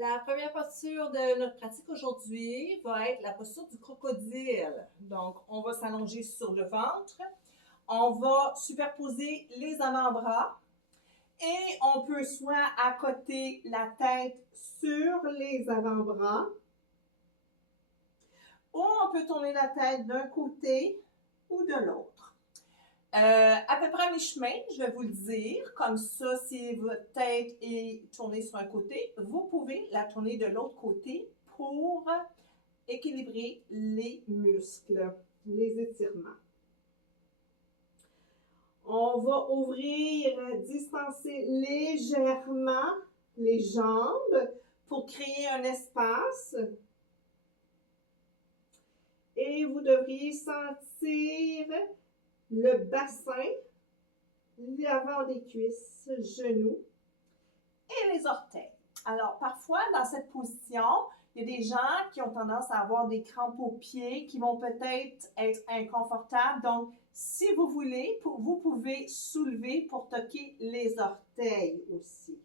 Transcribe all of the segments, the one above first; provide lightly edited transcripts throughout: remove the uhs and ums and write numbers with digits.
La première posture de notre pratique aujourd'hui va être la posture du crocodile. Donc, on va s'allonger sur le ventre. On va superposer les avant-bras et on peut soit accoter la tête sur les avant-bras ou on peut tourner la tête d'un côté ou de l'autre. À peu près à mi-chemin, je vais vous le dire. Comme ça, si votre tête est tournée sur un côté, vous pouvez la tourner de l'autre côté pour équilibrer les muscles, les étirements. On va ouvrir, distancer légèrement les jambes pour créer un espace. Et vous devriez sentir le bassin, l'avant des cuisses, genoux et les orteils. Alors, parfois, dans cette position, il y a des gens qui ont tendance à avoir des crampes aux pieds qui vont peut-être être inconfortables. Donc, si vous voulez, vous pouvez soulever pour toquer les orteils aussi.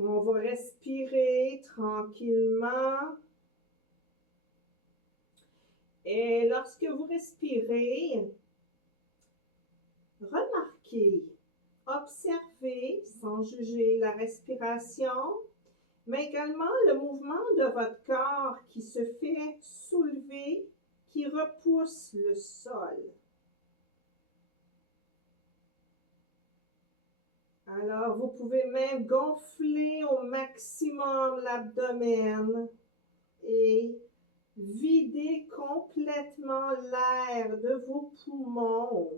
On va respirer tranquillement. Et lorsque vous respirez, remarquez, observez sans juger la respiration, mais également le mouvement de votre corps qui se fait soulever, qui repousse le sol. Alors, vous pouvez même gonfler au maximum l'abdomen et vider complètement l'air de vos poumons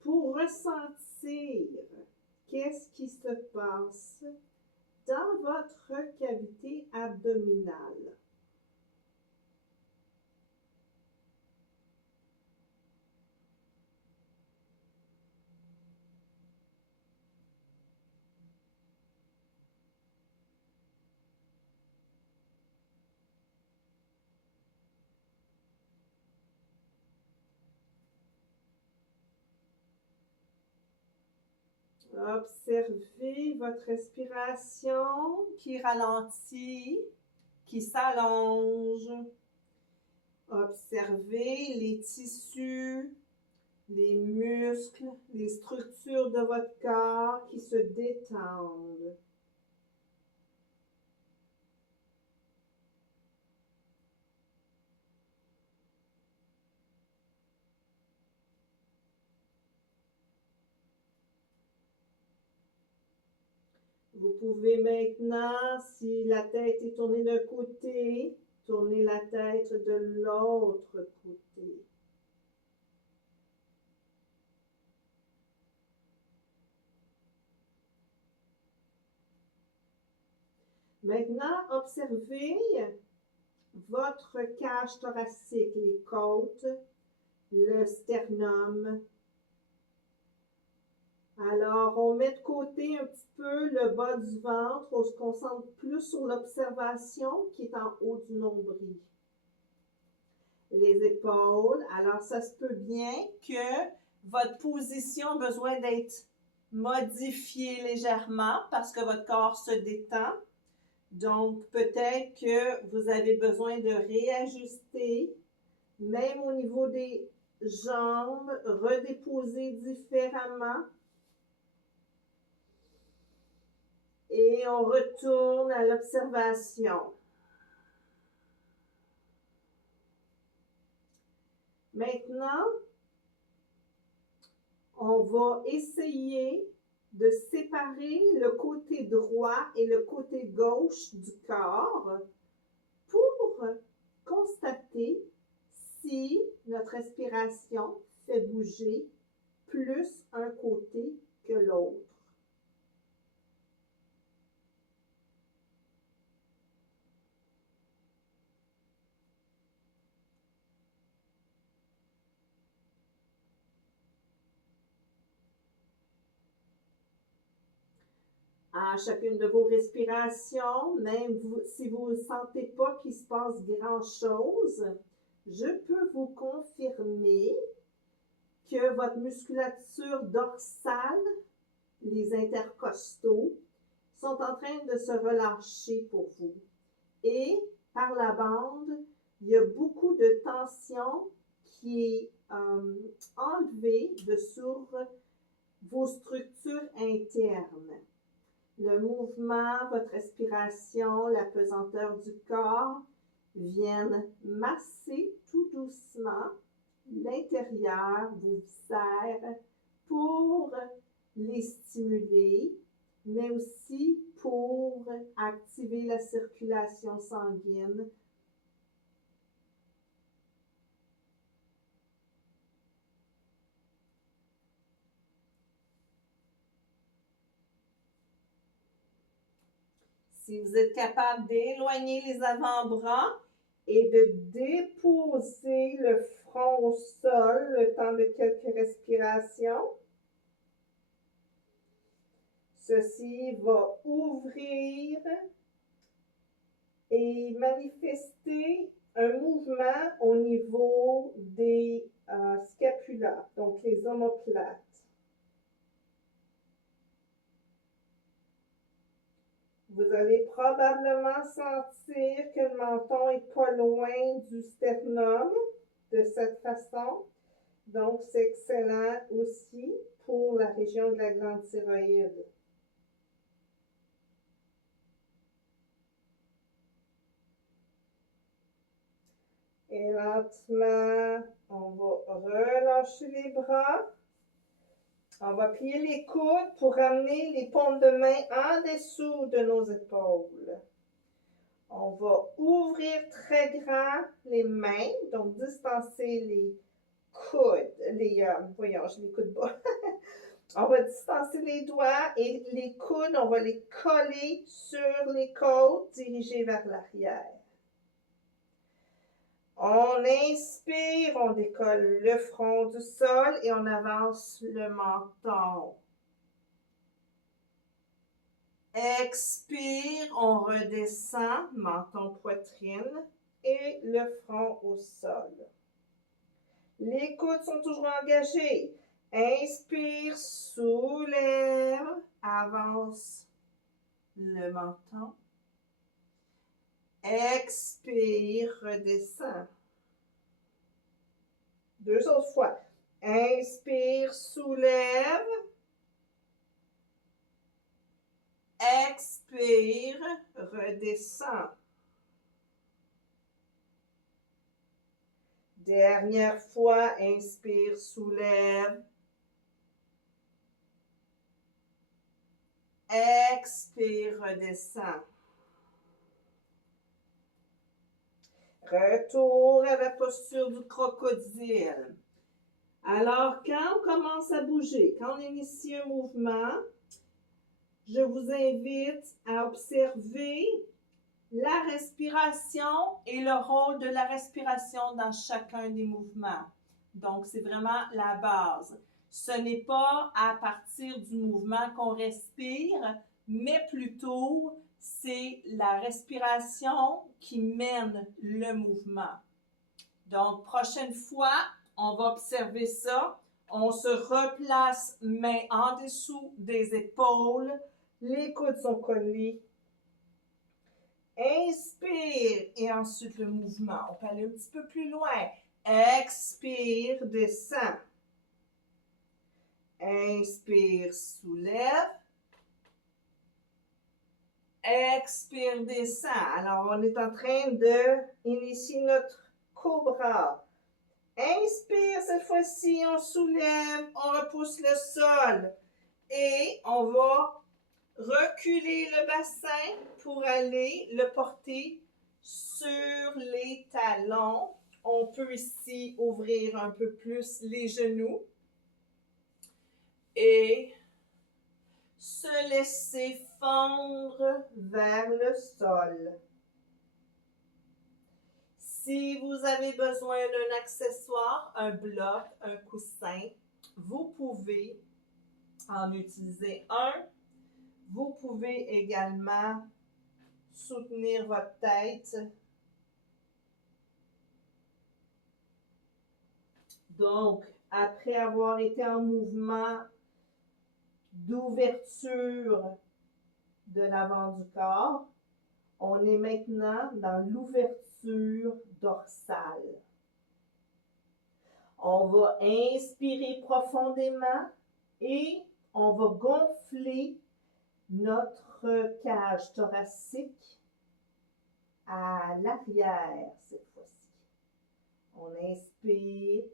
pour ressentir qu'est-ce qui se passe dans votre cavité abdominale. Observez votre respiration qui ralentit, qui s'allonge. Observez les tissus, les muscles, les structures de votre corps qui se détendent. Vous pouvez maintenant, si la tête est tournée d'un côté, tourner la tête de l'autre côté. Maintenant, observez votre cage thoracique, les côtes, le sternum. Alors, on met de côté un petit peu le bas du ventre, on se concentre plus sur l'observation qui est en haut du nombril. Les épaules, alors ça se peut bien que votre position a besoin d'être modifiée légèrement parce que votre corps se détend. Donc, peut-être que vous avez besoin de réajuster, même au niveau des jambes, redéposer différemment. Et on retourne à l'observation. Maintenant, on va essayer de séparer le côté droit et le côté gauche du corps pour constater si notre respiration fait bouger plus un côté que l'autre. À chacune de vos respirations, même si vous ne sentez pas qu'il se passe grand-chose, je peux vous confirmer que votre musculature dorsale, les intercostaux, sont en train de se relâcher pour vous. Et par la bande, il y a beaucoup de tension qui est enlevée sur vos structures internes. Le mouvement, votre respiration, la pesanteur du corps viennent masser tout doucement l'intérieur, vos viscères, pour les stimuler, mais aussi pour activer la circulation sanguine. Si vous êtes capable d'éloigner les avant-bras et de déposer le front au sol le temps de quelques respirations, ceci va ouvrir et manifester un mouvement au niveau des scapulas, donc les omoplates. Vous allez probablement sentir que le menton est pas loin du sternum de cette façon. Donc, c'est excellent aussi pour la région de la glande thyroïde. Et lentement, on va relâcher les bras. On va plier les coudes pour ramener les paumes de main en dessous de nos épaules. On va ouvrir très grand les mains, donc distancer les coudes, voyons, j'ai les coudes bas. On va distancer les doigts et les coudes, on va les coller sur les côtes, dirigés vers l'arrière. On inspire, on décolle le front du sol et on avance le menton. Expire, on redescend, menton, poitrine et le front au sol. Les coudes sont toujours engagés. Inspire, soulève, avance le menton. Expire, redescend. 2 autres fois. Inspire, soulève. Expire, redescend. Dernière fois, inspire, soulève. Expire, redescend. Retour à la posture du crocodile. Alors, quand on commence à bouger, quand on initie un mouvement, je vous invite à observer la respiration et le rôle de la respiration dans chacun des mouvements. Donc, c'est vraiment la base. Ce n'est pas à partir du mouvement qu'on respire, mais plutôt c'est la respiration qui mène le mouvement. Donc, prochaine fois, on va observer ça. On se replace main en dessous des épaules. Les coudes sont collés. Inspire et ensuite le mouvement. On peut aller un petit peu plus loin. Expire, descend. Inspire, soulève. Expire, descend. Alors, on est en train d'initier notre cobra. Inspire, cette fois-ci, on soulève, on repousse le sol. Et on va reculer le bassin pour aller le porter sur les talons. On peut ici ouvrir un peu plus les genoux. Et se laisser fondre vers le sol. Si vous avez besoin d'un accessoire, un bloc, un coussin, vous pouvez en utiliser un Vous pouvez également soutenir votre tête. Donc, après avoir été en mouvement d'ouverture de l'avant du corps, on est maintenant dans l'ouverture dorsale. On va inspirer profondément et on va gonfler notre cage thoracique à l'arrière cette fois-ci. On inspire,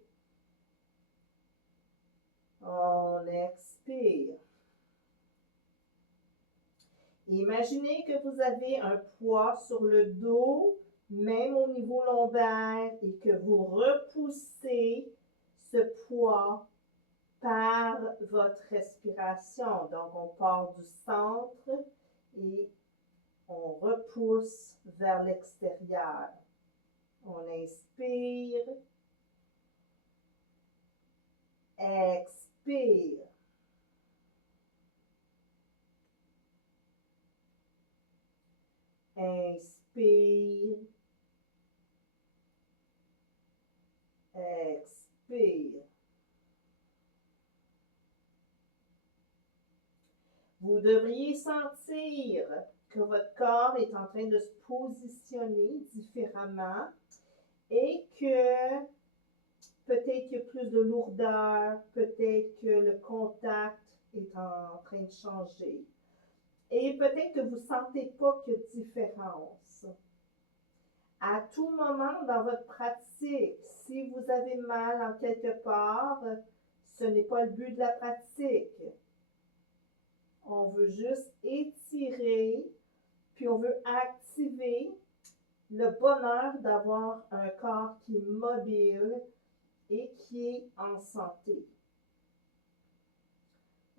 on expire. Imaginez que vous avez un poids sur le dos, même au niveau lombaire, et que vous repoussez ce poids par votre respiration. Donc, on part du centre et on repousse vers l'extérieur. On inspire, expire. Inspire, expire. Vous devriez sentir que votre corps est en train de se positionner différemment et que peut-être qu'il y a plus de lourdeur, peut-être que le contact est en train de changer. Et peut-être que vous ne sentez pas qu'il y a de différence. À tout moment dans votre pratique, si vous avez mal en quelque part, ce n'est pas le but de la pratique. On veut juste étirer, puis on veut activer le bonheur d'avoir un corps qui est mobile et qui est en santé.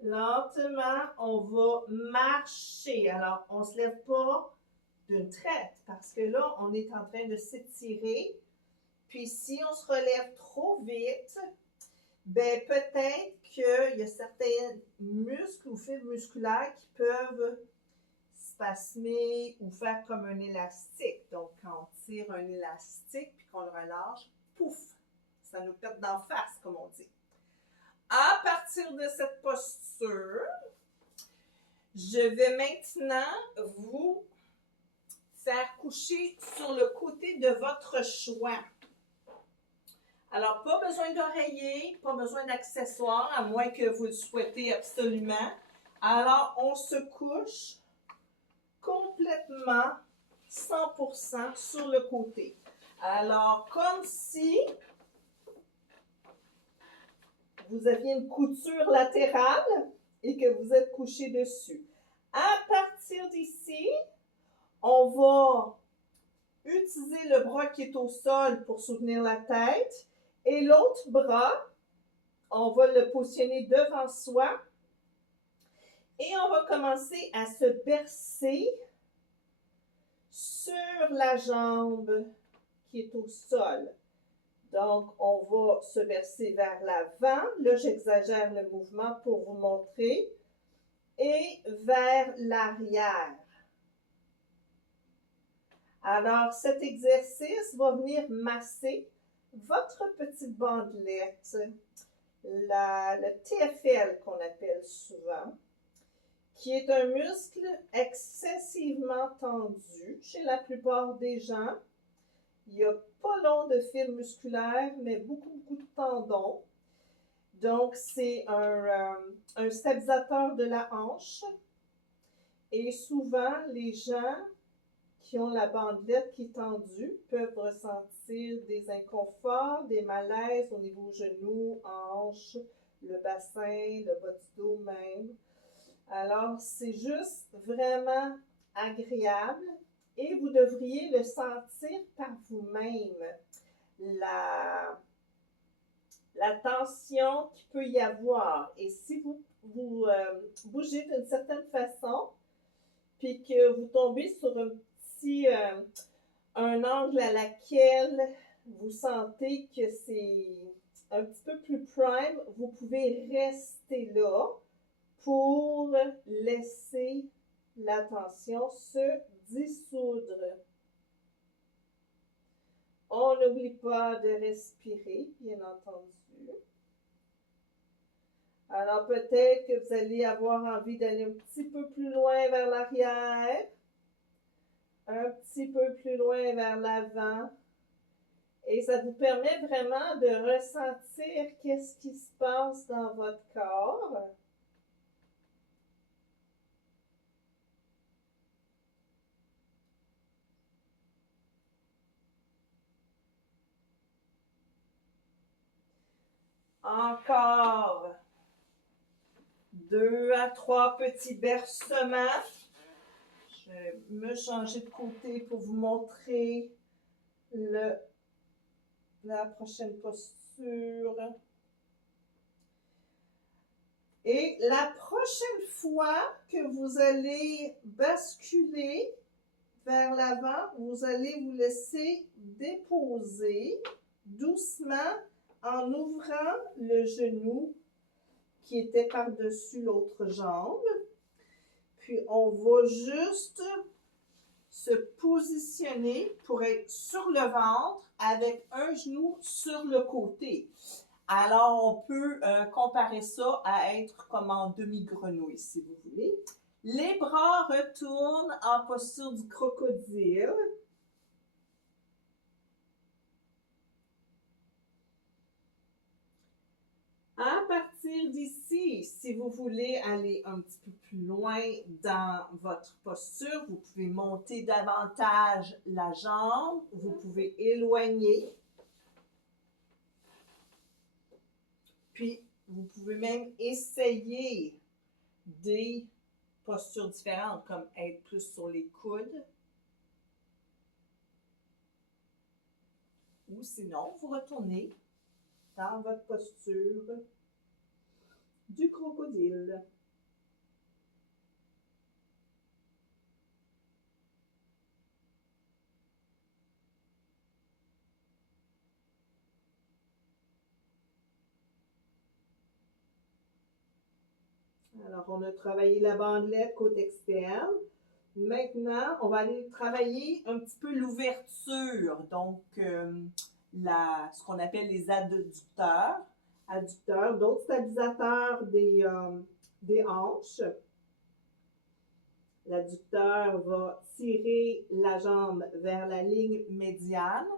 Lentement, on va marcher. Alors, on ne se lève pas d'une traite parce que là, on est en train de s'étirer. Puis, si on se relève trop vite, ben peut-être qu'il y a certains muscles ou fibres musculaires qui peuvent spasmer ou faire comme un élastique. Donc, quand on tire un élastique puis qu'on le relâche, pouf, ça nous pète d'en face, comme on dit. À partir de cette posture, je vais maintenant vous faire coucher sur le côté de votre choix. Alors, pas besoin d'oreiller, pas besoin d'accessoires, à moins que vous le souhaitez absolument. Alors, on se couche complètement, 100% sur le côté. Alors, comme si vous aviez une couture latérale et que vous êtes couché dessus. À partir d'ici, on va utiliser le bras qui est au sol pour soutenir la tête et l'autre bras, on va le positionner devant soi et on va commencer à se bercer sur la jambe qui est au sol. Donc, on va se verser vers l'avant. Là, j'exagère le mouvement pour vous montrer. Et vers l'arrière. Alors, cet exercice va venir masser votre petite bandelette, le TFL qu'on appelle souvent, qui est un muscle excessivement tendu chez la plupart des gens. Il n'y a pas long de fibres musculaires, mais beaucoup de tendons. Donc, c'est un stabilisateur de la hanche. Et souvent, les gens qui ont la bandelette qui est tendue peuvent ressentir des inconforts, des malaises au niveau genoux, hanches, le bassin, le bas du dos même. Alors, c'est juste vraiment agréable. Et vous devriez le sentir par vous-même, la tension qu'il peut y avoir. Et si vous bougez d'une certaine façon, puis que vous tombez sur un angle à laquelle vous sentez que c'est un petit peu plus prime, vous pouvez rester là pour laisser la tension se dissoudre. On n'oublie pas de respirer, bien entendu. Alors peut-être que vous allez avoir envie d'aller un petit peu plus loin vers l'arrière, un petit peu plus loin vers l'avant. Et ça vous permet vraiment de ressentir qu'est-ce qui se passe dans votre corps. Encore 2 à 3 petits bercements. Je vais me changer de côté pour vous montrer la prochaine posture. Et la prochaine fois que vous allez basculer vers l'avant, vous allez vous laisser déposer doucement en ouvrant le genou qui était par-dessus l'autre jambe. Puis on va juste se positionner pour être sur le ventre avec un genou sur le côté. Alors, on peut comparer ça à être comme en demi-grenouille, si vous voulez. Les bras retournent en posture du crocodile. À partir d'ici, si vous voulez aller un petit peu plus loin dans votre posture, vous pouvez monter davantage la jambe, vous pouvez éloigner. Puis, vous pouvez même essayer des postures différentes, comme être plus sur les coudes. Ou sinon, vous retournez dans votre posture du crocodile. Alors, on a travaillé la bandelette côte externe. Maintenant, on va aller travailler un petit peu l'ouverture, donc ce qu'on appelle les adducteurs. D'autres stabilisateurs des hanches. L'adducteur va tirer la jambe vers la ligne médiane.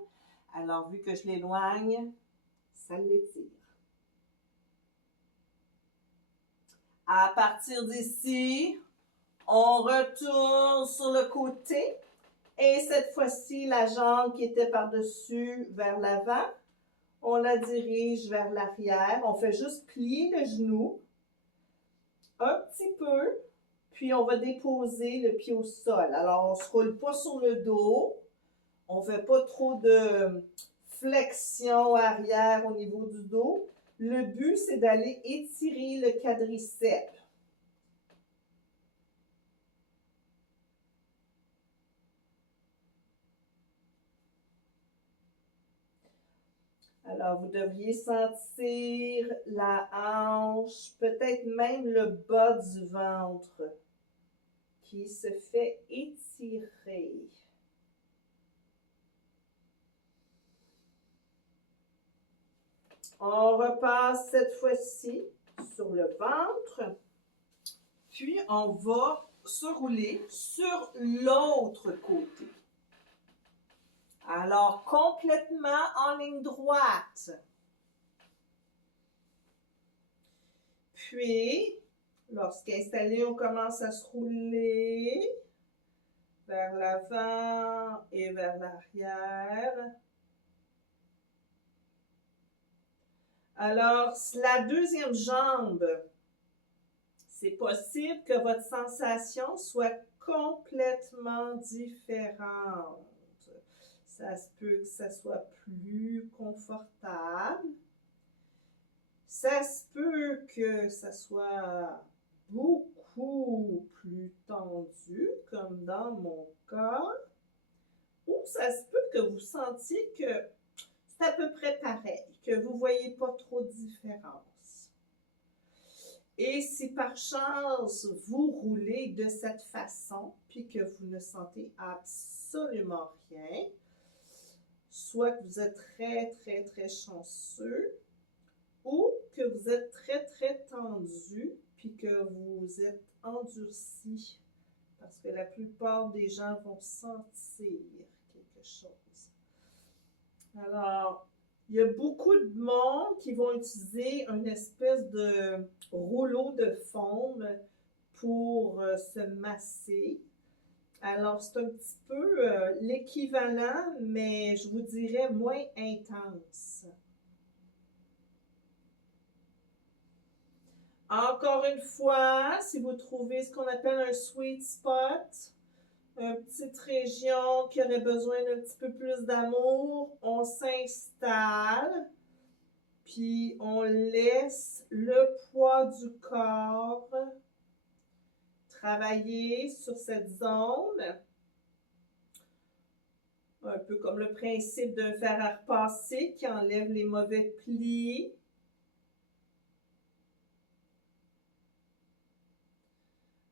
Alors, vu que je l'éloigne, ça l'étire. À partir d'ici, on retourne sur le côté et cette fois-ci, la jambe qui était par-dessus vers l'avant, on la dirige vers l'arrière. On fait juste plier le genou un petit peu, puis on va déposer le pied au sol. Alors, on ne se roule pas sur le dos, on ne fait pas trop de flexion arrière au niveau du dos. Le but, c'est d'aller étirer le quadriceps. Alors, vous devriez sentir la hanche, peut-être même le bas du ventre qui se fait étirer. On repasse cette fois-ci sur le ventre, puis on va se rouler sur l'autre côté. Alors, complètement en ligne droite. Puis, lorsqu'installé, on commence à se rouler vers l'avant et vers l'arrière. Alors, la deuxième jambe, c'est possible que votre sensation soit complètement différente. Ça se peut que ça soit plus confortable. Ça se peut que ça soit beaucoup plus tendu, comme dans mon cas. Ou ça se peut que vous sentiez que c'est à peu près pareil, que vous ne voyez pas trop de différence. Et si par chance vous roulez de cette façon, puis que vous ne sentez absolument rien, soit que vous êtes très, très, très chanceux, ou que vous êtes très, très tendu, puis que vous êtes endurci, parce que la plupart des gens vont sentir quelque chose. Alors, il y a beaucoup de monde qui vont utiliser une espèce de rouleau de foam pour se masser. Alors, c'est un petit peu l'équivalent, mais je vous dirais moins intense. Encore une fois, si vous trouvez ce qu'on appelle un sweet spot, une petite région qui aurait besoin d'un petit peu plus d'amour, on s'installe, puis on laisse le poids du corps travailler sur cette zone, un peu comme le principe d'un fer à repasser qui enlève les mauvais plis.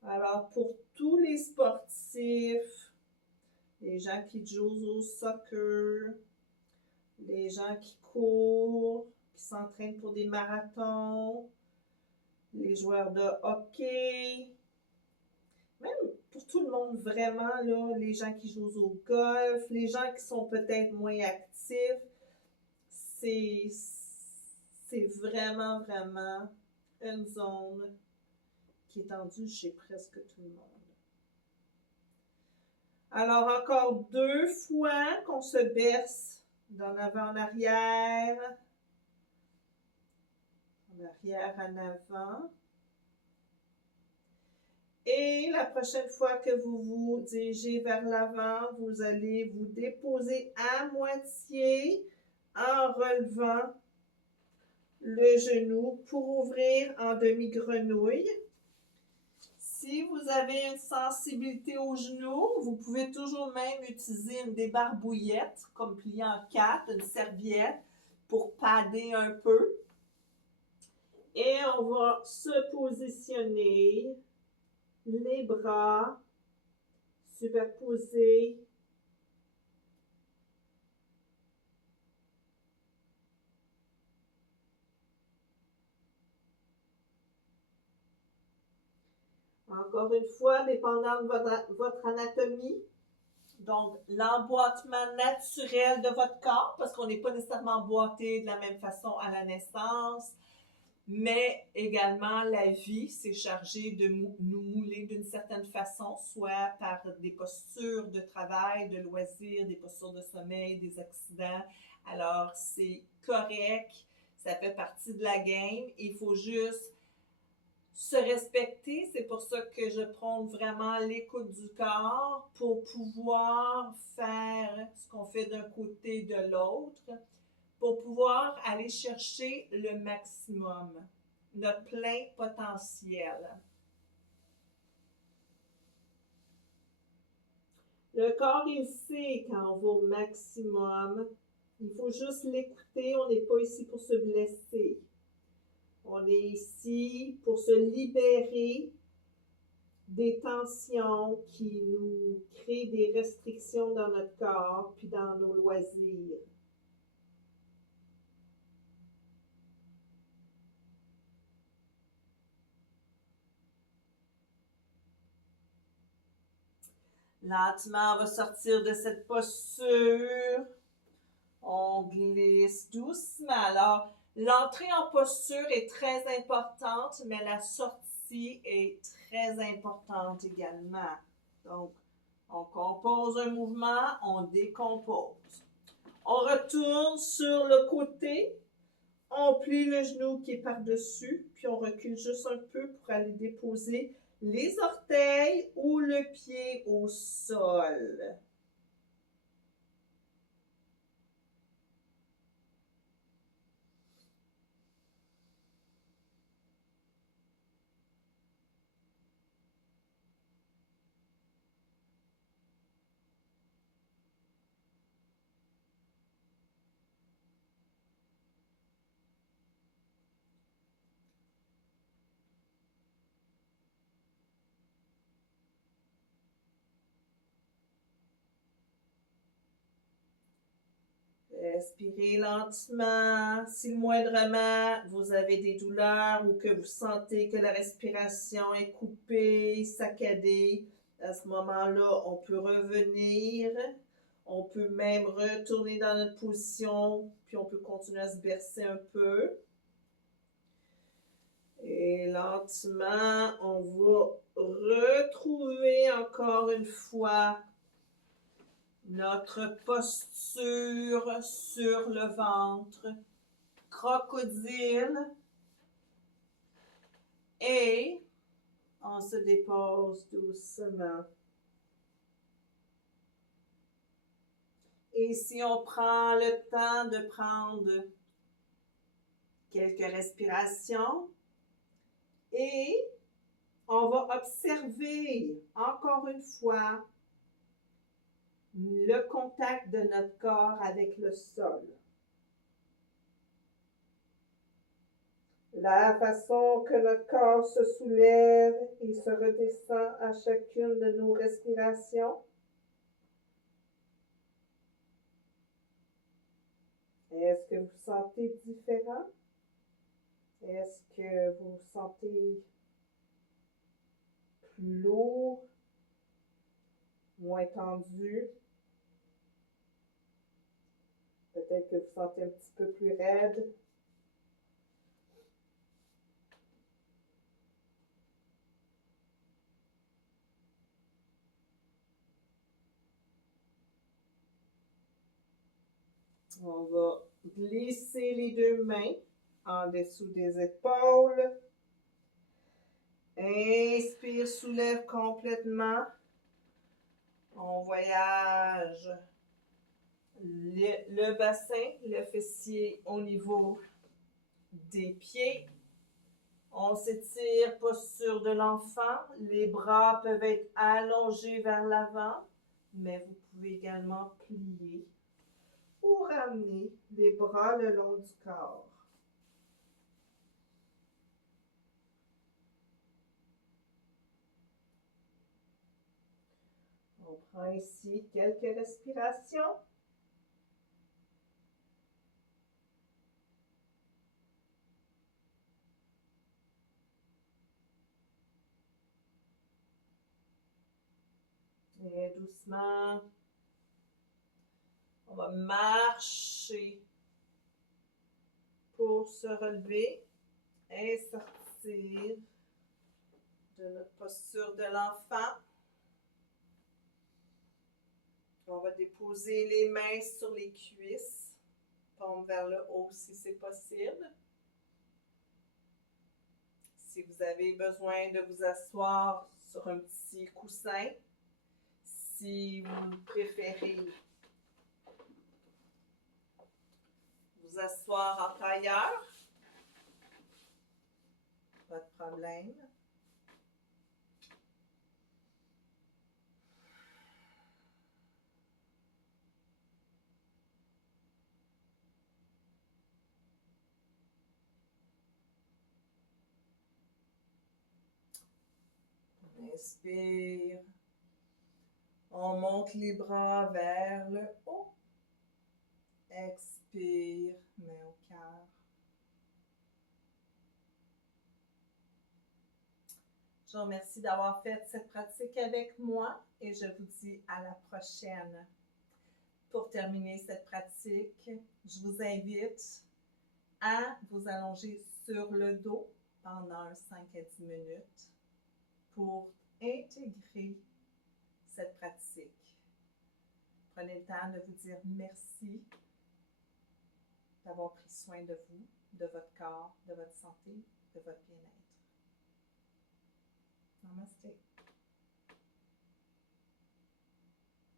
Alors, pour tous les sportifs, les gens qui jouent au soccer, les gens qui courent, qui s'entraînent pour des marathons, les joueurs de hockey, même pour tout le monde vraiment, là, les gens qui jouent au golf, les gens qui sont peut-être moins actifs, c'est vraiment, vraiment une zone qui est tendue chez presque tout le monde. Alors, encore 2 fois qu'on se berce d'en avant en arrière, en arrière en avant. Et la prochaine fois que vous vous dirigez vers l'avant, vous allez vous déposer à moitié en relevant le genou pour ouvrir en demi-grenouille. Si vous avez une sensibilité au genou, vous pouvez toujours même utiliser une débarbouillette, comme pliée en 4, une serviette, pour padder un peu. Et on va se positionner, les bras superposés. Encore une fois, dépendant de votre anatomie, donc l'emboîtement naturel de votre corps, parce qu'on n'est pas nécessairement emboîté de la même façon à la naissance, mais également la vie s'est chargée de nous mouler d'une certaine façon, soit par des postures de travail, de loisirs, des postures de sommeil, des accidents. Alors, c'est correct, ça fait partie de la game. Il faut juste se respecter. C'est pour ça que je prône vraiment l'écoute du corps pour pouvoir faire ce qu'on fait d'un côté et de l'autre, pour pouvoir aller chercher le maximum, notre plein potentiel. Le corps, il sait quand on va au maximum. Il faut juste l'écouter. On n'est pas ici pour se blesser. On est ici pour se libérer des tensions qui nous créent des restrictions dans notre corps puis dans nos loisirs. Lentement, on va sortir de cette posture. On glisse doucement. Alors, l'entrée en posture est très importante, mais la sortie est très importante également. Donc, on compose un mouvement, on décompose. On retourne sur le côté, on plie le genou qui est par-dessus, puis on recule juste un peu pour aller déposer les orteils ou le pied au sol. Respirez lentement. Si moindrement vous avez des douleurs ou que vous sentez que la respiration est coupée, saccadée, à ce moment-là, on peut revenir. On peut même retourner dans notre position, puis on peut continuer à se bercer un peu. Et lentement, on va retrouver encore une fois notre posture sur le ventre, crocodile, et on se dépose doucement. Et si on prend le temps de prendre quelques respirations, et on va observer encore une fois le contact de notre corps avec le sol. La façon que notre corps se soulève et se redescend à chacune de nos respirations. Est-ce que vous vous sentez différent? Est-ce que vous vous sentez plus lourd, moins tendu? Peut-être que vous vous sentez un petit peu plus raide. On va glisser les deux mains en dessous des épaules. Inspire, soulève complètement. On voyage le bassin, le fessier au niveau des pieds. On s'étire, posture de l'enfant. Les bras peuvent être allongés vers l'avant, mais vous pouvez également plier ou ramener les bras le long du corps. On prend ici quelques respirations. Et doucement, on va marcher pour se relever et sortir de notre posture de l'enfant. On va déposer les mains sur les cuisses, paume vers le haut si c'est possible. Si vous avez besoin de vous asseoir sur un petit coussin, si vous préférez vous asseoir en tailleur, pas de problème. Inspire. On monte les bras vers le haut. Expire, main au cœur. Je vous remercie d'avoir fait cette pratique avec moi et je vous dis à la prochaine. Pour terminer cette pratique, je vous invite à vous allonger sur le dos pendant 5 à 10 minutes pour intégrer cette pratique. Prenez le temps de vous dire merci d'avoir pris soin de vous, de votre corps, de votre santé, de votre bien-être. Namaste.